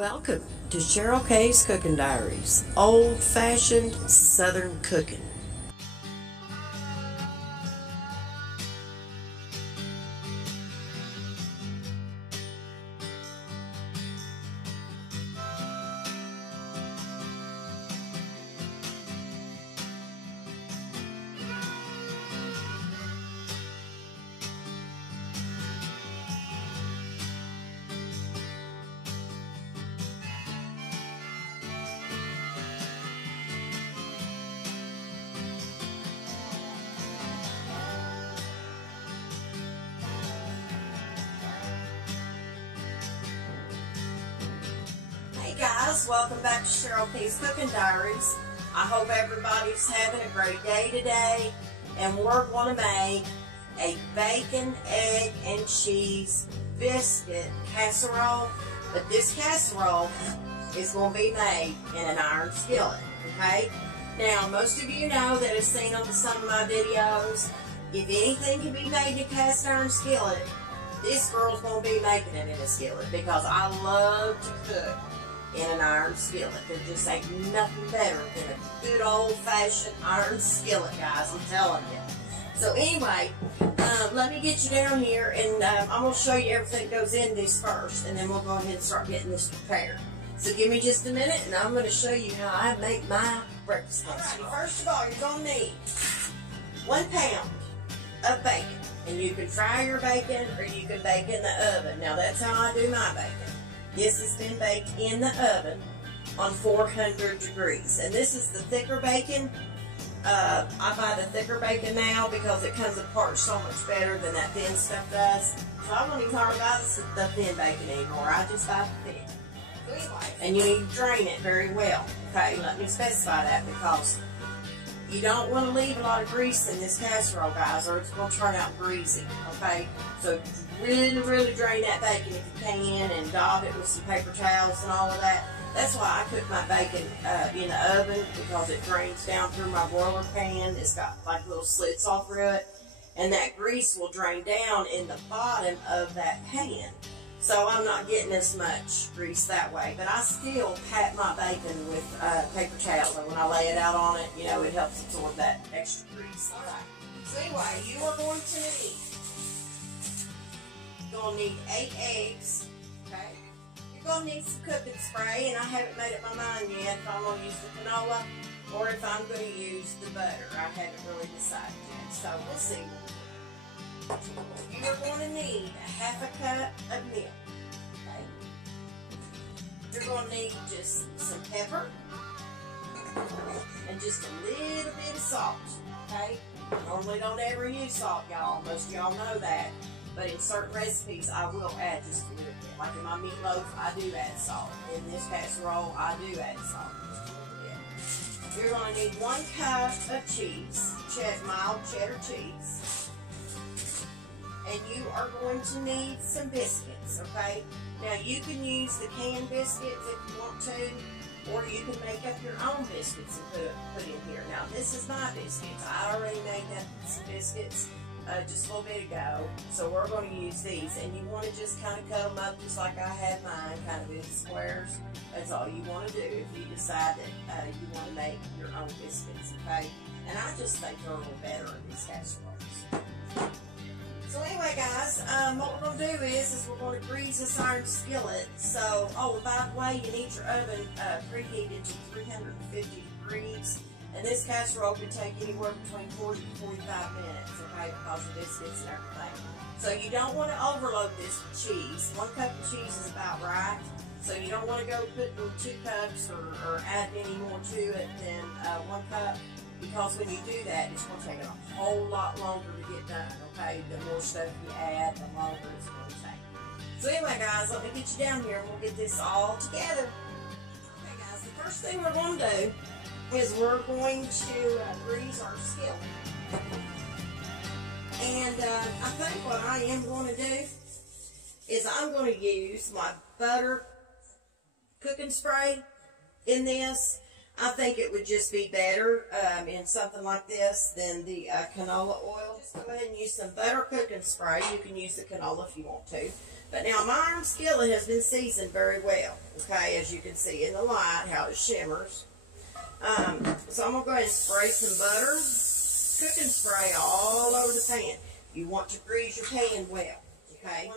Welcome to Cheryl K's Cooking Diaries, old-fashioned Southern cooking. Hey guys, welcome back to Cheryl K's Cooking Diaries. I hope everybody's having a great day today, and we're going to make a bacon, egg, and cheese biscuit casserole, but this casserole is going to be made in an iron skillet, okay? Now, most of you know that have seen on some of my videos, if anything can be made in a cast iron skillet, this girl's going to be making it in a skillet because I love to cook in an iron skillet. There just ain't nothing better than a good old-fashioned iron skillet, guys, I'm telling you. So anyway, let me get you down here, and I'm going to show you everything that goes in this first, and then we'll go ahead and start getting this prepared. So give me just a minute, and I'm going to show you how I make my breakfast casserole. Alrighty, first of all, you're going to need 1 pound of bacon, and you can fry your bacon, or you can bake in the oven. Now, that's how I do my bacon. This has been baked in the oven on 400 degrees. And this is the thicker bacon. I buy the thicker bacon now because it comes apart so much better than that thin stuff does. So I don't even hardly buy the thin bacon anymore. I just buy the thin. So anyway, and you need to drain it very well. Okay, let me specify that because you don't want to leave a lot of grease in this casserole, guys, or it's going to turn out greasy, okay? So really drain that bacon if you can, and daub it with some paper towels and all of that. That's why I cook my bacon in the oven, because it drains down through my broiler pan. It's got like little slits all through it, and that grease will drain down in the bottom of that pan. So I'm not getting as much grease that way, but I still pat my bacon with paper towel, and when I lay it out on it, you know, it helps absorb that extra grease. All right. So anyway, you are going to need 8 eggs. Okay. You're going to need some cooking spray, and I haven't made up my mind yet if I'm going to use the canola or if I'm going to use the butter. I haven't really decided yet, so we'll see. You are going to need a 1/2 cup of milk. Okay. You're going to need just some pepper and just a little bit of salt. Okay. Normally don't ever use salt, y'all. Most of y'all know that. But in certain recipes, I will add just a little bit. Like in my meatloaf, I do add salt. In this casserole, I do add salt just a little bit. You're going to need 1 cup of cheese, mild cheddar cheese. And you are going to need some biscuits, okay? Now, you can use the canned biscuits if you want to, or you can make up your own biscuits and put in here. Now, this is my biscuits. I already made some biscuits just a little bit ago, so we're going to use these. And you want to just kind of cut them up just like I had mine, kind of in squares. That's all you want to do if you decide that you want to make your own biscuits, okay? And I just think they're a little better in these casseroles. So anyway, guys, what we're going to do is we're going to grease this iron skillet. So, oh, by the way, you need your oven preheated to 350 degrees. And this casserole can take anywhere between 40 to 45 minutes, okay, because of biscuits and everything. So you don't want to overload this with cheese. 1 cup of cheese is about right. So you don't want to go putting 2 cups or add any more to it than 1 cup. Because when you do that, it's going to take a whole lot longer to get done, okay? The more stuff you add, the longer it's going to take. So anyway, guys, let me get you down here and we'll get this all together. Okay, guys, the first thing we're going to do is we're going to grease our skillet. And I think what I am going to do is I'm going to use my butter cooking spray in this. I think it would just be better in something like this than the canola oil. Just go ahead and use some butter cooking spray. You can use the canola if you want to. But now my iron skillet has been seasoned very well, okay, as you can see in the light, how it shimmers. So I'm going to go ahead and spray some butter, cooking spray all over the pan. You want to grease your pan well, okay?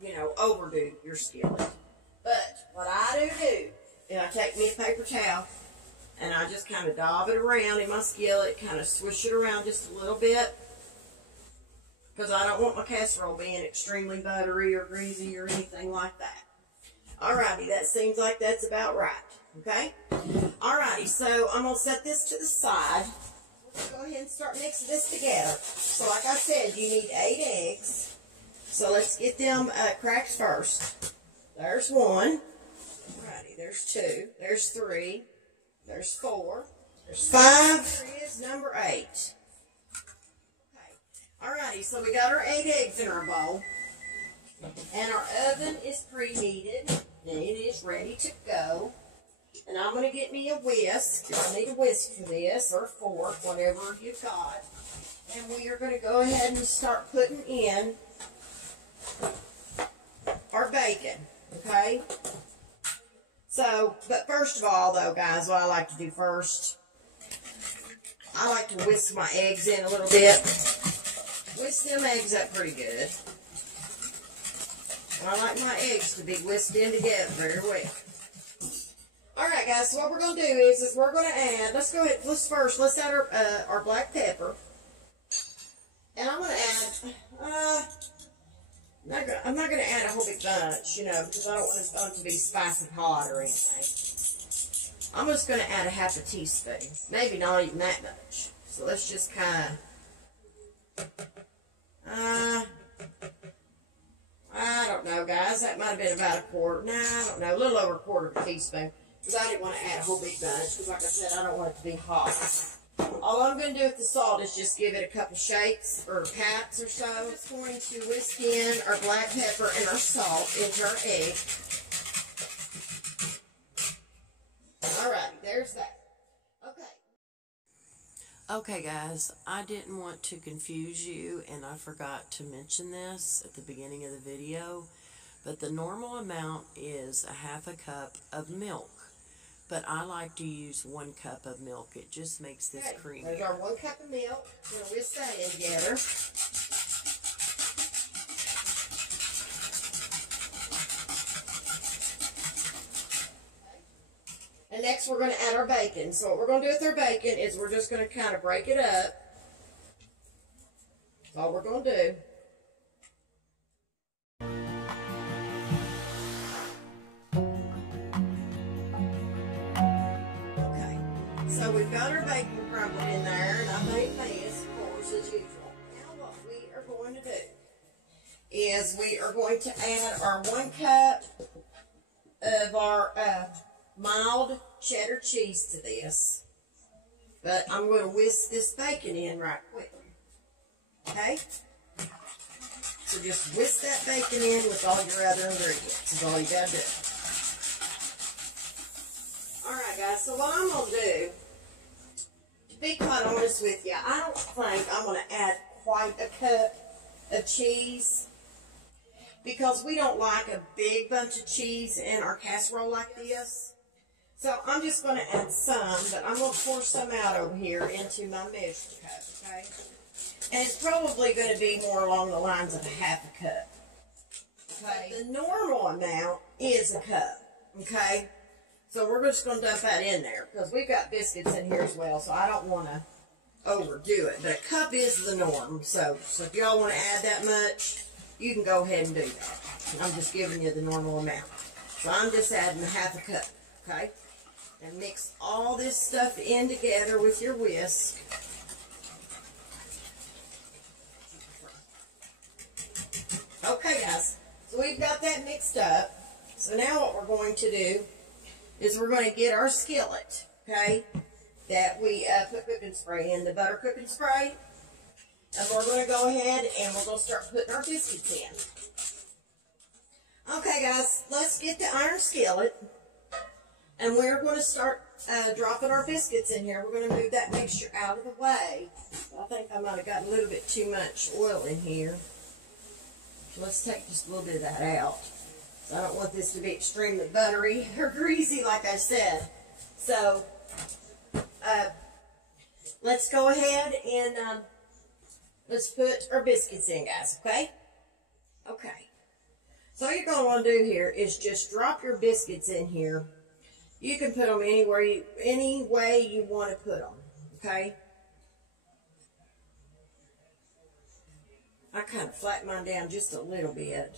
You want to overdo your skillet. But what I do is I take me a paper towel and I just kind of dab it around in my skillet, kind of swish it around just a little bit, because I don't want my casserole being extremely buttery or greasy or anything like that. Alrighty, that seems like that's about right, okay? Alrighty, so I'm going to set this to the side. Go ahead and start mixing this together. So like I said, you need 8 eggs. So let's get them cracked first. There's 1. Alrighty, there's 2. There's 3. There's 4. There's 5. Here is number 8. Alrighty, so we got our 8 eggs in our bowl, and our oven is preheated, and it is ready to go. And I'm going to get me a whisk. I need a whisk for this, or a fork, whatever you've got. And we are going to go ahead and start putting in our bacon, okay? So, but first of all, though, guys, what I like to do first, I like to whisk my eggs in a little bit. Whisk them eggs up pretty good. I like my eggs to be whisked in together very well. Alright guys, so what we're going to do is we're going to add, let's add our black pepper. And I'm going to add, I'm not going to add a whole big bunch, because I don't want this bun to be spicy hot or anything. I'm just going to add a half a teaspoon. Maybe not even that much. So let's just kind of, I don't know, guys. That might have been about a quarter. Nah, I don't know. A little over a quarter of a teaspoon. Because I didn't want to add a whole big bunch. Because like I said, I don't want it to be hot. All I'm going to do with the salt is just give it a couple shakes or pats or so. I'm just going to whisk in our black pepper and our salt into our egg. Alrighty, there's that. Okay guys, I didn't want to confuse you, and I forgot to mention this at the beginning of the video, but the normal amount is a half a cup of milk, but I like to use 1 cup of milk. It just makes this creamy. There's our 1 cup of milk. We're going to whisk that in together. And next we're going to add our bacon. So what we're going to do with our bacon is we're just going to kind of break it up. That's all we're going to do. Okay, so we've got our bacon crumbled in there, and I made this, of course, as usual. Now what we are going to do is we are going to add our 1 cup of our mild cheddar cheese to this, but I'm going to whisk this bacon in right quick. Okay? So just whisk that bacon in with all your other ingredients is all you got to do. Alright guys, so what I'm going to do, to be quite honest with you, I don't think I'm going to add quite a cup of cheese, because we don't like a big bunch of cheese in our casserole like this. So I'm just going to add some, but I'm going to pour some out over here into my measuring cup, okay? And it's probably going to be more along the lines of a half a cup, okay? The normal amount is a cup, okay? So we're just going to dump that in there, because we've got biscuits in here as well, so I don't want to overdo it. But a cup is the norm, so if y'all want to add that much, you can go ahead and do that. I'm just giving you the normal amount. So I'm just adding a half a cup, okay? And mix all this stuff in together with your whisk. Okay guys, so we've got that mixed up. So now what we're going to do is we're going to get our skillet, okay, that we put cooking spray in, the butter cooking spray. And we're going to go ahead and we're going to start putting our biscuits in. Okay guys, let's get the iron skillet. And we're going to start dropping our biscuits in here. We're going to move that mixture out of the way. I think I might have gotten a little bit too much oil in here. Let's take just a little bit of that out. I don't want this to be extremely buttery or greasy, like I said. So, let's go ahead and let's put our biscuits in, guys, okay? Okay. So all you're going to want to do here is just drop your biscuits in here. You can put them any way you want to put them, okay? I kind of flatten mine down just a little bit.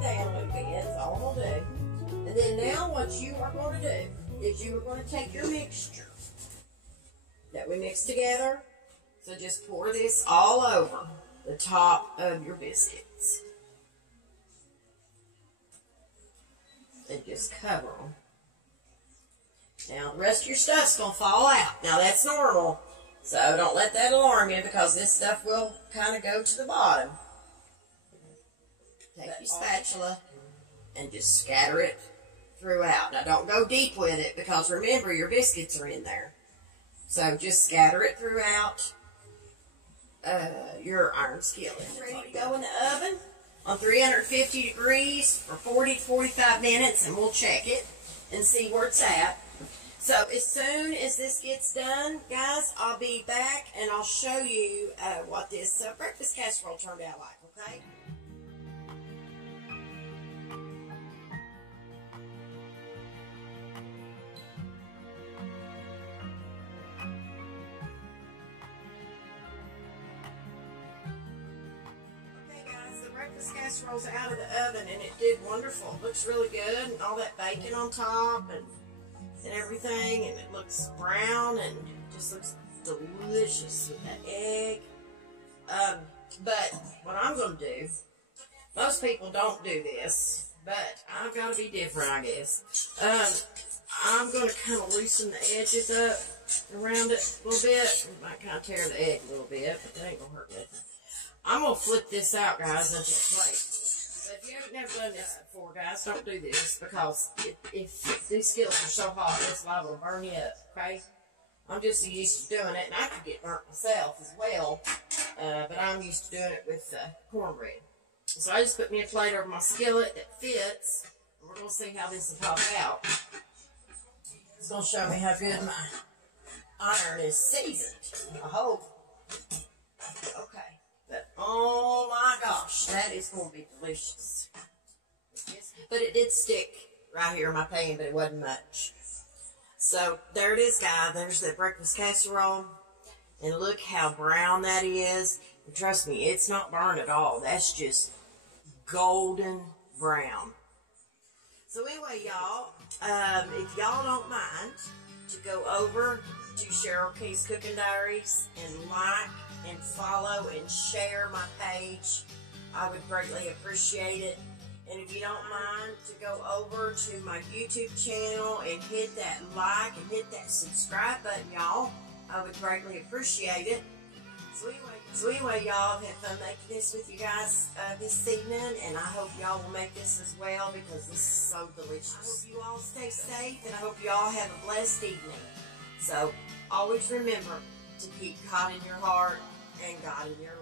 Down a little bit, that's all I'm going to do. And then now what you are going to do is you are going to take your mixture that we mixed together. So just pour this all over the top of your biscuits. And just cover them. Now the rest of your stuff's going to fall out. Now that's normal. So don't let that alarm you because this stuff will kind of go to the bottom. Take your spatula and just scatter it throughout. Now don't go deep with it because remember your biscuits are in there. So just scatter it throughout your iron skillet. It's ready to go in the oven on 350 degrees for 40 to 45 minutes and we'll check it and see where it's at. So as soon as this gets done, guys, I'll be back and I'll show you what this breakfast casserole turned out like, okay? Breakfast casserole's out of the oven and it did wonderful. It looks really good and all that bacon on top and everything, and it looks brown and just looks delicious with that egg. But what I'm going to do, most people don't do this, but I've got to be different, I guess. I'm going to kind of loosen the edges up around it a little bit. It might kind of tear the egg a little bit, but that ain't going to hurt nothing. I'm going to flip this out, guys, into a plate. But if you haven't never done this before, guys, don't do this because if these skillets are so hot, it's liable to burn you up, okay? I'm just used to doing it, and I could get burnt myself as well, but I'm used to doing it with cornbread. So I just put me a plate over my skillet that fits, and we're going to see how this will pop out. It's going to show me how good my iron is seasoned, I hope. Okay. But, oh my gosh, that is going to be delicious. But it did stick right here in my pan, but it wasn't much. So there it is, guys. There's that breakfast casserole. And look how brown that is. And trust me, it's not burned at all. That's just golden brown. So anyway, y'all, if y'all don't mind to go over to Cheryl K's Cooking Diaries and like and follow and share my page, I would greatly appreciate it. And if you don't mind to go over to my YouTube channel and hit that like and hit that subscribe button, y'all, I would greatly appreciate it. So anyway, y'all, I've had fun making this with you guys this evening, and I hope y'all will make this as well because this is so delicious. I hope you all stay safe, and I hope you all have a blessed evening. So always remember to keep God in your heart and God in your life.